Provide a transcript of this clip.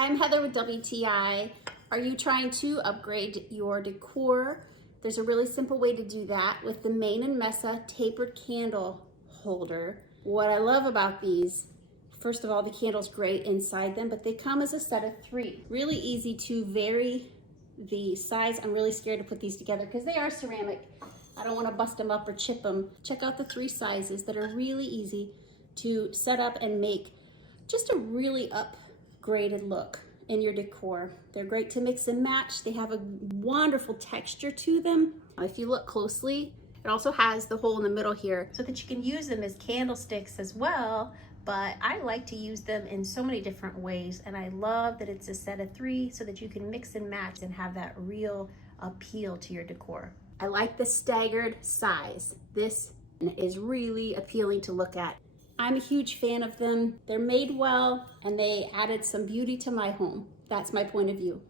I'm Heather with WTI. Are you trying to upgrade your decor? There's a really simple way to do that with the Mesa tapered candle holder. What I love about these, first of all, the candle's great inside them, but they come as a set of 3. Really easy to vary the size. I'm really scared to put these together because they are ceramic. I don't want to bust them up or chip them. Check out the 3 sizes that are really easy to set up and make just a really upgraded look in your decor. They're great to mix and match. They have a wonderful texture to them. If you look closely, it also has the hole in the middle here so that you can use them as candlesticks as well. But I like to use them in so many different ways, and I love that it's a set of 3 so that you can mix and match and have that real appeal to your decor. I like the staggered size. This is really appealing to look at. I'm a huge fan of them. They're made well, and they added some beauty to my home. That's my point of view.